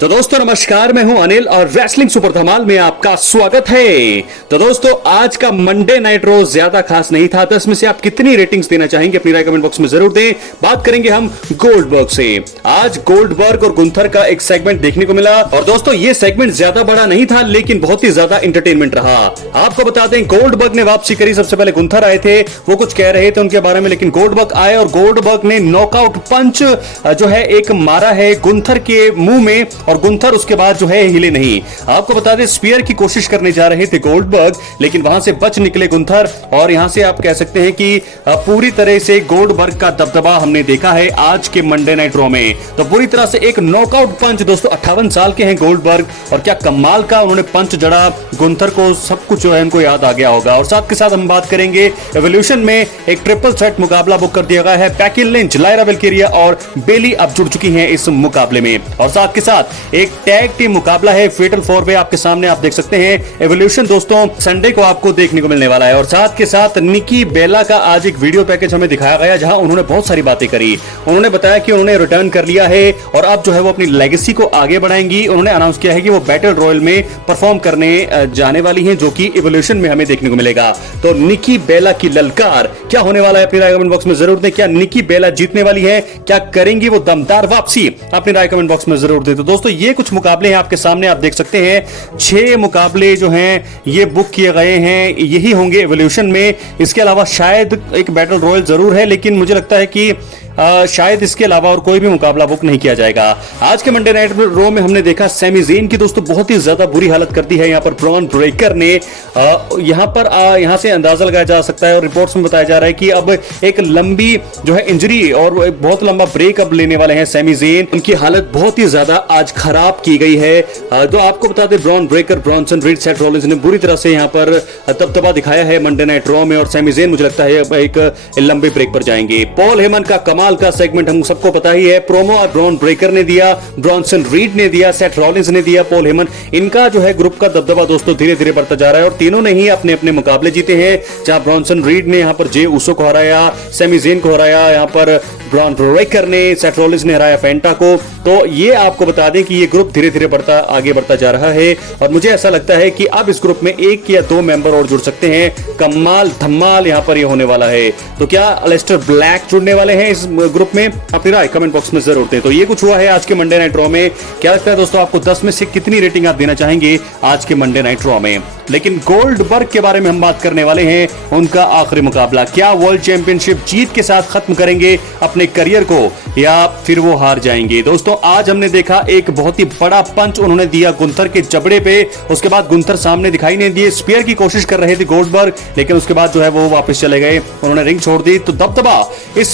तो दोस्तों नमस्कार, मैं हूं अनिल और रेसलिंग सुपर धमाल में आपका स्वागत है। तो दोस्तों आज का मंडे नाइट रो ज्यादा खास नहीं था। 10 में से आप कितनी रेटिंग्स देना चाहेंगे अपनी राय कमेंट बॉक्स में जरूर दें। बात करेंगे हम गोल्डबर्ग से। आज गोल्डबर्ग और गुंथर का एक सेगमेंट देखने को मिला और दोस्तों ये सेगमेंट ज्यादा बड़ा नहीं था लेकिन बहुत ही ज्यादा एंटरटेनमेंट रहा। आपको बता दें गोल्डबर्ग ने वापसी करी। सबसे पहले गुंथर आए थे, वो कुछ कह रहे थे उनके बारे में, लेकिन गोल्डबर्ग आए और गोल्डबर्ग ने नॉकआउट पंच जो है एक मारा है गुंथर के मुंह में और गुंथर उसके बाद जो है हिले नहीं। आपको बता दें स्पीयर की कोशिश करने जा रहे थे गोल्डबर्ग, लेकिन वहां से बच निकले गुंथर और यहां से आप कह सकते हैं कि पूरी तरह से गोल्डबर्ग का दबदबा हमने देखा है आज के मंडे नाइट रॉ में। तो पूरी तरह से एक नॉकआउट पंच। दोस्तों 58 साल के हैं गोल्डबर्ग और क्या कमाल का उन्होंने पंच जड़ा गुंथर को, सब कुछ जो है उनको याद आ गया होगा। और साथ के साथ हम बात करेंगे एवोल्यूशन में एक ट्रिपल थ्रेट मुकाबला बुक कर दिया गया है। बेकी लिंच, लायरा वेल्किरिया और बेली अब जुड़ चुकी हैं इस मुकाबले में। और साथ के साथ एक टैग टीम मुकाबला है फेटल 4 वे आपके सामने, आप देख सकते हैं। एवोल्यूशन दोस्तों संडे को आपको देखने को मिलने वाला है। और साथ के साथ निकी बेला का आज एक वीडियो पैकेज हमें दिखाया गया जहां उन्होंने बहुत सारी बातें करी। उन्होंने बताया कि उन्होंने रिटर्न कर लिया है और अब जो है वो अपनी लेगेसी को आगे बढ़ाएंगी। उन्होंने अनाउंस किया है कि वो बैटल रॉयल में परफॉर्म करने जाने वाली हैं, जो कि एवोल्यूशन में हमें देखने को मिलेगा। तो निकी बेला की ललकार क्या होने वाला है अपनी राय कमेंट बॉक्स में जरूर दें। क्या निकी बेला जीतने वाली है? क्या करेंगी वो दमदार वापसी? अपनी राय कमेंट बॉक्स में जरूर दें। तो दोस्तों ये कुछ मुकाबले हैं आपके सामने, आप देख सकते हैं 6 मुकाबले जो हैं ये बुक किए गए हैं, यही होंगे एवोल्यूशन में। इसके अलावा शायद एक बैटल रॉयल जरूर है, लेकिन मुझे लगता है कि शायद इसके अलावा और कोई भी मुकाबला बुक नहीं किया जाएगा। आज के मंडे नाइट रो में हमने देखा सैमी ज़ेन की दोस्तों बहुत ही ज्यादा बुरी हालत कर दी है यहां पर ब्रॉन ब्रेकर ने। यहां से अंदाजा लगाया जा सकता है और रिपोर्ट्स में बताया जा रहा है कि अब एक लंबी जो है इंजरी और एक बहुत लंबा ब्रेक अब लेने वाले हैं सैमी ज़ेन। उनकी हालत बहुत ही ज्यादा आज खराब की गई है। तो आपको बता दें Bron Breakker, Bronson Reed, Seth Rollins ने बुरी तरह से यहां पर दबदबा दिखाया है मंडे नाइट रॉ में और सैमी ज़ेन मुझे लगता है एक लंबे ब्रेक पर जाएंगे। पॉल हेमन का कमाल का सेगमेंट हम सबको पता ही है। प्रोमो और ब्रॉन ब्रेकर ने दिया, ब्रॉनसन रीड ने दिया, सेथ रॉलिंस ने दिया, पॉल हेमन। इनका जो है ग्रुप का दबदबा दोस्तों धीरे धीरे बढ़ता जा रहा है और तीनों ने ही अपने अपने मुकाबले जीते हैं। जहां ब्रॉनसन रीड ने यहां पर जे उसो को हराया, सैमी ज़ेन को हराया, यहां पर ब्रॉन ब्रेकर ने, सेथ रॉलिंस ने हराया फेंटा को। तो ये आपको बता दें कि ये ग्रुप धीरे धीरे आगे बढ़ता जा रहा है और मुझे ऐसा लगता है कि अब इस ग्रुप में 1 या 2 मेंबर और जुड़ सकते हैं। कमाल धमाल यहां पर ये होने वाला है। तो क्या अलेस्टर ब्लैक जुड़ने वाले हैं इस ग्रुप में? अपनी राय कमेंट बॉक्स में जरूर दें। तो ये कुछ हुआ है आज के मंडे नाइट रॉ में। क्या लगता है दोस्तों आपको 10 में से कितनी रेटिंग आप देना चाहेंगे आज के मंडे नाइट रॉ में? लेकिन गोल्डबर्ग के बारे में हम बात करने वाले हैं। उनका आखिरी मुकाबला, क्या वर्ल्ड चैंपियनशिप जीत के साथ खत्म करेंगे अपने करियर को या फिर वो हार जाएंगे? दोस्तों आज हमने देखा एक बहुत ही बड़ा पंच उन्होंने दिया गुंथर के जबड़े पे। उसके बाद गुंथर सामने दिखाई नहीं दिए। स्पीयर की कोशिश कर रहे थे गोल्डबर्ग, लेकिन उसके बाद जो है वो वापस चले गए, उन्होंने रिंग छोड़ दी। तो दबदबा इस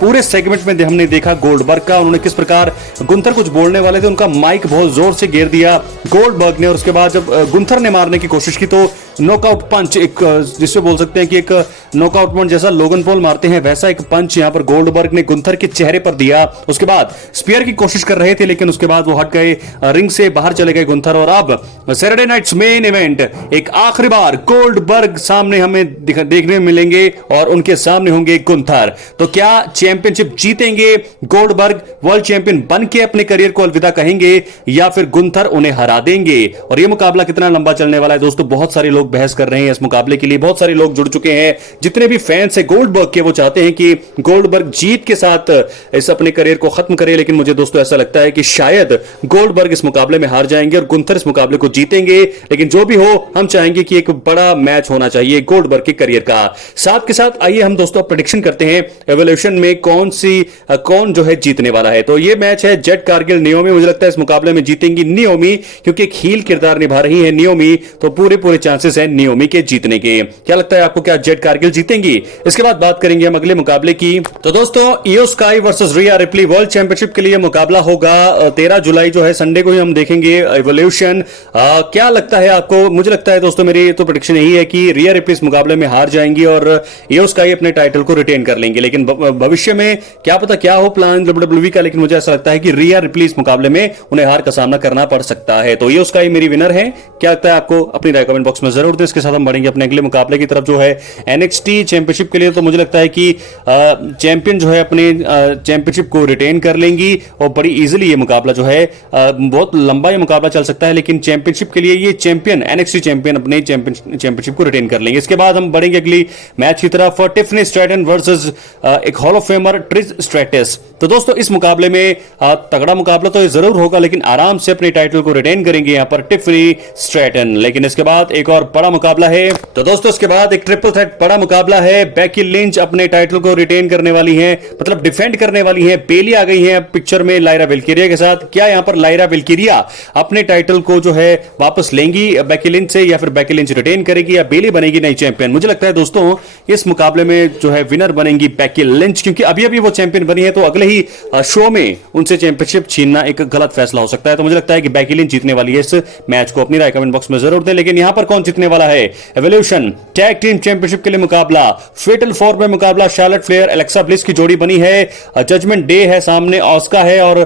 पूरे सेगमेंट में हमने देखा गोल्डबर्ग का। उन्होंने किस प्रकार गुंथर कुछ बोलने वाले थे, उनका माइक बहुत जोर से घेर दिया गोल्डबर्ग ने और उसके बाद जब गुंथर ने मारने की कोशिश की तो नॉकआउट पंच, एक जिससे बोल सकते हैं कि एक नॉकआउट पंच जैसा लोगन पॉल मारते हैं वैसा एक पंच यहां पर गोल्डबर्ग ने गुंथर के चेहरे पर दिया। उसके बाद स्पीयर की कोशिश कर रहे थे लेकिन उसके बाद वो हट गए, रिंग से बाहर चले गए गुंथर। और अब सैटरडे नाइट्स मेन इवेंट, एक आखिरी बार गोल्डबर्ग सामने हमें देखने मिलेंगे और उनके सामने होंगे गुंथर। तो क्या चैंपियनशिप जीतेंगे गोल्डबर्ग, वर्ल्ड चैंपियन बन के अपने करियर को अलविदा कहेंगे या फिर गुंथर उन्हें हरा देंगे? और यह मुकाबला कितना लंबा चलने वाला है दोस्तों, बहुत सारे लोग बहस कर रहे हैं इस मुकाबले के लिए। बहुत सारे लोग जुड़ चुके हैं, जितने भी फैंस हैं गोल्डबर्ग के, वो चाहते हैं कि गोल्डबर्ग जीत के साथ इस अपने करियर को खत्म करे। लेकिन मुझे दोस्तों ऐसा लगता है कि शायद गोल्डबर्ग इस मुकाबले में हार जाएंगे और गुंथर इस मुकाबले को जीतेंगे। लेकिन जो भी हो, हम चाहेंगे कि एक बड़ा मैच होना चाहिए गोल्डबर्ग के करियर का। साथ के साथ आइए हम दोस्तों प्रेडिक्शन करते हैं एवोल्यूशन में कौन जो है जीतने वाला है। तो ये मैच है जेड कारगिल नियोमी। मुझे लगता है इस मुकाबले में जीतेंगी नियोमी, क्योंकि एक हील किरदार निभा रही है नियोमी, तो पूरे चांसेस है नियोमी के जीतने के। क्या लगता है आपको, क्या जेड कारगिल जीतेंगी? इसके बाद बात करेंगे हम अगले मुकाबले की। तो दोस्तों इयो स्काई वर्सेस रिया रिप्ली वर्ल्ड चैंपियनशिप के लिए मुकाबला होगा 13 जुलाई जो है संडे को ही हम देखेंगे एवोल्यूशन। क्या लगता है आपको? मुझे लगता है दोस्तों, मेरी तो प्रेडिक्शन यही है कि रिया रिप्ली इस मुकाबले में हार जाएंगी और इयो स्काई अपने टाइटल को रिटेन कर लेंगे। लेकिन भविष्य में क्या पता क्या हो प्लान डब्ल्यूडब्ल्यूई का, लेकिन मुझे ऐसा लगता है कि रिया रिप्ली इस मुकाबले में उन्हें हार का सामना करना पड़ सकता है। तो इयो स्काई मेरी विनर है। क्या लगता है आपको? अपनी राय कमेंट बॉक्स में जरूर दें। इसके साथ हम बढ़ेंगे अपने अगले मुकाबले की तरफ जो है एनएक्सटी चैंपियनशिप के लिए। तो मुझे लगता है कि चैंपियन जो है अपने चैंपियनशिप को रिटेन कर लेंगी और बड़ी इजीली ये मुकाबला जो है बहुत लंबा ये मुकाबला चल सकता है, लेकिन चैंपियनशिप के लिए ये चैंपियन एनएक्सटी चैंपियन अपने चैंपियनशिप को रिटेन कर लेंगे। इसके बाद हम बढ़ेंगे अगली मैच की तरफ, टिफनी स्ट्रैटन वर्सेस एक hall of famer Trish stratus. तो दोस्तों इस मुकाबले में तगड़ा मुकाबला तो जरूर होगा, लेकिन आराम से अपने टाइटल को रिटेन करेंगे यहां पर टिफनी स्ट्रैटन। लेकिन इसके बाद एक और बड़ा मुकाबला है। तो दोस्तों इसके बाद एक ट्रिपल थ्रेट बड़ा मुकाबला है। बेकी लिंच अपने टाइटल को रिटेन करने वाली हैं, मतलब डिफेंड करने वाली हैं। बेली आ गई हैं पिक्चर में लायरा वेल्किरिया के साथ। क्या यहां पर लायरा वेल्किरिया अपने टाइटल को जो है वापस लेंगी बेकी लिंच से, या फिर बेकी लिंच रिटेन करेगी, या बेली बनेगी नई चैंपियन? मुझे लगता है दोस्तों इस मुकाबले में जो है विनर बनेंगी बेकी लिंच, क्योंकि अभी अभी वो चैंपियन बनी है, तो अगले ही शो में उनसे चैंपियनशिप छीनना एक गलत फैसला हो सकता है। तो मुझे लगता है कि बेकी लिंच जीतने वाली है इस मैच को। अपनी राय कमेंट बॉक्स में जरूर दें। लेकिन यहां पर कौन जीतने वाला है? एवोल्यूशन टैग टीम चैंपियनशिप के लिए मुकाबला, फेटल 4 में मुकाबला, शार्लेट फ्लेयर एलेक्सा ब्लिस की जोड़ी बनी है। जजमेंट डे है सामने, ऑस्का है और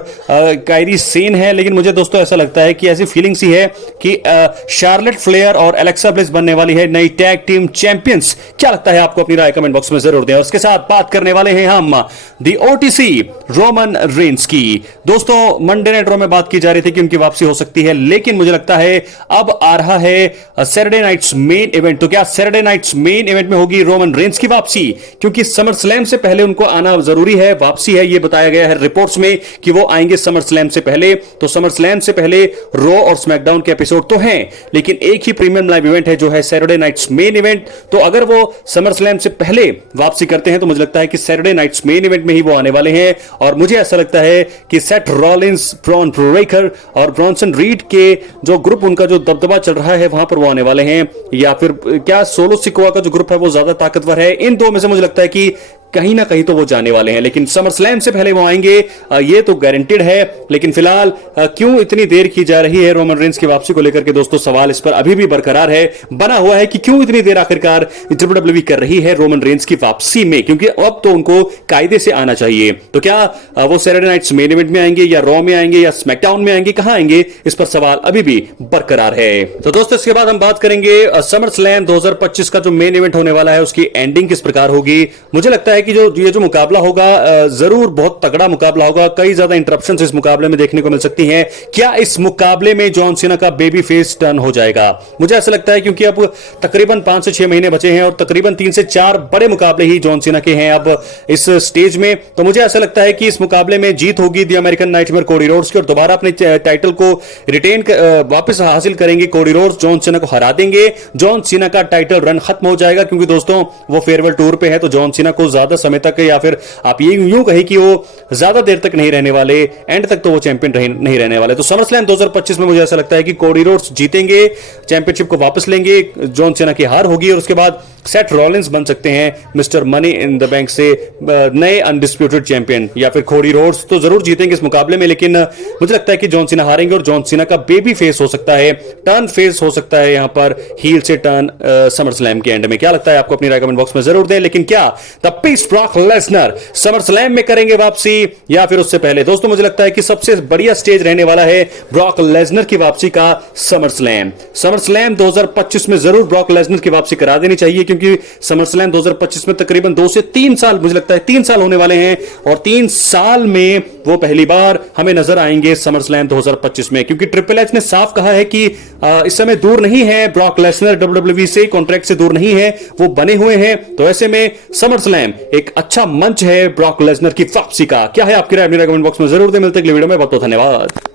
कायरी सेन है। लेकिन मुझे दोस्तों ऐसा लगता है कि ऐसी फीलिंग सी है कि शार्लेट फ्लेयर और एलेक्सा ब्लिस बनने वाली है नई टैग टीम चैंपियंस। क्या लगता है आपको? अपनी राय कमेंट बॉक्स में जरूर दें। और उसके साथ बात करने वाले हैं हम दी ओटीसी रोमन रेंस की। दोस्तों मंडे नाइट रॉ में बात की जा रही थी कि उनकी वापसी हो सकती है, लेकिन मुझे लगता है अब आ रहा है सैटरडे नाइट्स मेन इवेंट। तो क्या सैटरडे नाइट्स मेन इवेंट में होगी रोमन रेंस की वापसी? क्योंकि समर स्लैम से पहले उनको आना जरूरी है। वापसी है ये बताया गया है रिपोर्ट्स में कि वो आएंगे समर स्लैम से पहले। तो समर स्लैम से पहले रॉ और स्मैकडाउन के एपिसोड तो हैं, लेकिन एक ही प्रीमियम लाइव इवेंट है जो है सैटरडे नाइट्स मेन इवेंट। तो अगर वो समर स्लैम से पहले वापसी करते हैं तो मुझे लगता है कि सैटरडे नाइट्स मेन इवेंट में ही वो आने वाले हैं। और मुझे ऐसा लगता है कि सेथ रॉलिंस, ब्रॉन ब्रेकर और ब्रॉन्सन रीड के जो ग्रुप, उनका जो दबदबा चल रहा है वहां पर वो आने वाले हैं। या फिर क्या सोलो सिकोआ का जो ग्रुप है वो ज्यादा ताकतवर है? इन दो में से मुझे लगता है कि कहीं ना कहीं तो वो जाने वाले हैं, लेकिन समर स्लैम से पहले वो आएंगे ये तो गारंटेड है। लेकिन फिलहाल क्यों इतनी देर की जा रही है रोमन रेंस की वापसी को लेकर के दोस्तों, सवाल इस पर अभी भी बरकरार है, बना हुआ है कि क्यों इतनी देर आखिरकार डब्ल्यूडब्ल्यूई कर रही है रोमन रेंस की वापसी में, क्योंकि अब तो उनको कायदे से आना चाहिए। तो क्या वो सैटरडे नाइट्स मेन इवेंट में आएंगे, या रॉ में आएंगे, या स्मैकडाउन में आएंगे, कहां आएंगे? इस पर सवाल अभी भी बरकरार है। तो दोस्तों इसके बाद हम बात करेंगे समर स्लैम 2025 का जो मेन इवेंट होने वाला है उसकी एंडिंग किस प्रकार होगी। मुझे लगता है कि ये जो मुकाबला होगा जरूर बहुत तगड़ा मुकाबला होगा। कई ज्यादा इंटरप्शंस इस मुकाबले में देखने को मिल सकती हैं। क्या इस मुकाबले में जॉन सीना का बेबी फेस टर्न हो जाएगा? मुझे ऐसा लगता है क्योंकि अब तकरीबन 5 से 6 महीने बचे हैं और तकरीबन 3 से 4 बड़े मुकाबले ही जॉन सीना के हैं अब इस स्टेज में। तो मुझे ऐसा लगता है कि इस मुकाबले में जीत होगी the American nightmare Cody Rhodes की और दोबारा अपने टाइटल को रिटेन वापस हासिल करेंगे कोडी रोड्स। जॉन सीना को हरा देंगे, जॉन सीना का टाइटल रन खत्म हो जाएगा, क्योंकि दोस्तों वो फेयरवेल टूर पे है। तो जॉन सीना को ज्यादा समय तक, या फिर आप ये यूं कहें कि वो ज्यादा देर तक नहीं रहने वाले, एंड तक तो वो चैंपियन नहीं रहने वाले। तो समरस्लैम 2025 में मुझे ऐसा लगता है कि कोडी रोड्स जीतेंगे, चैंपियनशिप को वापस लेंगे, जॉन सीना की हार होगी और उसके बाद सेथ रॉलिंस बन सकते हैं mister money in the bank से नए अनडिस्प्यूटेड चैंपियन, या फिर कोडी रोड्स तो जरूर जीतेंगे इस मुकाबले में। लेकिन मुझे लगता है कि जॉन सीना हारेंगे और जॉन सीना का बेबी फेस हो सकता है, टर्न फेस हो सकता है यहां पर हील से टर्न समरस्लैम के एंड में। क्या लगता है आपको? अपनी राय कमेंट बॉक्स में जरूर दें। लेकिन क्या the beast Brock Lesnar SummerSlam में करेंगे वापसी, या फिर उससे पहले? दोस्तों मुझे लगता है कि सबसे बढ़िया स्टेज रहने वाला है ब्रॉक लेसनर की वापसी का समरस्लैम। समरस्लैम 2025 में जरूर ब्रॉक लेसनर की वापसी करा देनी चाहिए, क्योंकि समरस्लैम 2025 में तकरीबन 2 से 3 साल, मुझे लगता है 3 साल होने वाले हैं, और 3 साल में वो पहली बार हमें नजर आएंगे समरस्लैम 2025 में। क्योंकि ट्रिपल एच ने साफ कहा है कि इस समय दूर नहीं है ब्रॉक लेसनर, डब्ल्यूडब्ल्यूई से कॉन्ट्रैक्ट से दूर नहीं है, वो बने हुए हैं। तो ऐसे में समरस्लैम एक अच्छा मंच है ब्रॉक लेसनर की वापसी का। क्या है आपकी राय? अपनी कमेंट बॉक्स में जरूर दें। मिलते हैं अगले वीडियो में, बहुत बहुत धन्यवाद।